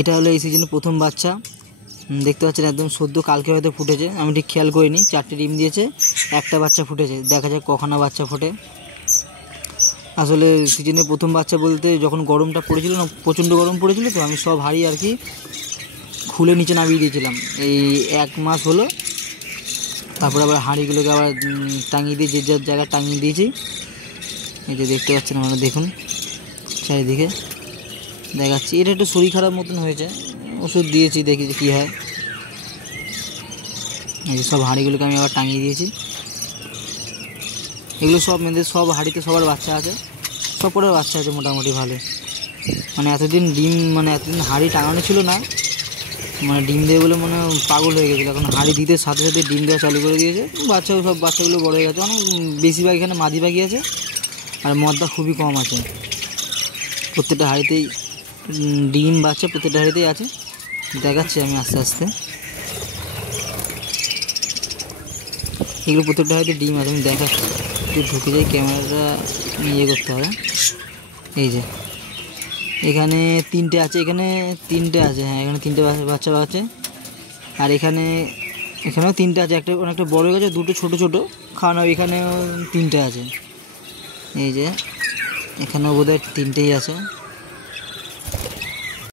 এটা হলো এই সিজনে প্রথম বাচ্চা, দেখতে পাচ্ছেন একদম সদ্য কালকে হয়তো ফুটেছে, আমি ঠিক খেয়াল করিনি। 4টে ডিম দিয়েছে, একটা বাচ্চা ফুটেছে, দেখা যাক কখনো বাচ্চা ফোটে। আসলে সিজনে প্রথম বাচ্চা বলতে যখন গরমটা পড়েছিল না, প্রচণ্ড গরম পড়েছিল, তো আমি সব হাঁড়ি আর কি খুলে নিচে নামিয়ে দিয়েছিলাম। এই 1 মাস হলো, তারপরে আবার হাঁড়িগুলোকে আবার টাঙিয়ে দিয়ে যে যার জায়গায় টাঙিয়ে দিয়েছি। এই যে দেখতে পাচ্ছেন আপনারা, দেখুন চারিদিকে দেখাচ্ছি। এটা একটু শরীর খারাপ মতন হয়েছে, ওষুধ দিয়েছি, দেখি যে কী হয়। এই যে সব হাঁড়িগুলোকে আমি আবার টাঙিয়ে দিয়েছি। এগুলো সব মেয়েদের, সব হাঁড়িতে সবার বাচ্চা আছে, সব করে বাচ্চা আছে মোটামুটি ভালো। মানে এতদিন ডিম, মানে এতদিন হাঁড়ি টাঙানো ছিল না, মানে ডিম দেবে বলে মনে পাগল হয়ে গেছিলো। এখন হাঁড়ি দিতে সাথে সাথে ডিম দেওয়া চালু করে দিয়েছে। বাচ্চাও সব বাচ্চাগুলো বড় হয়ে গেছে, অনেক বেশিরভাগ এখানে মাদি পাখি আছে, আর মদ্দা খুবই কম আছে। প্রত্যেকটা হাঁড়িতেই ডিম বাচ্চা প্রত্যেকটা হাঁড়িতেই আছে। দেখাচ্ছি আমি আস্তে আস্তে, এগুলো প্রত্যেকটা হাঁড়িতে ডিম আছে, আমি দেখাচ্ছি। একটু ঢুকে যাই, ক্যামেরাটা ইয়ে করতে হবে। এই যে এখানে 3টে আছে, এখানে 3টে আছে, হ্যাঁ এখানে 3টে বাচ্চা আছে। আর এখানেও 3টে আছে, একটা অনেকটা বড় হয়ে গেছে, 2টো ছোটো ছোটো খাওয়ানো। এখানেও 3টে আছে, এই যে এখানেও বোধহয় 3টেই আছে।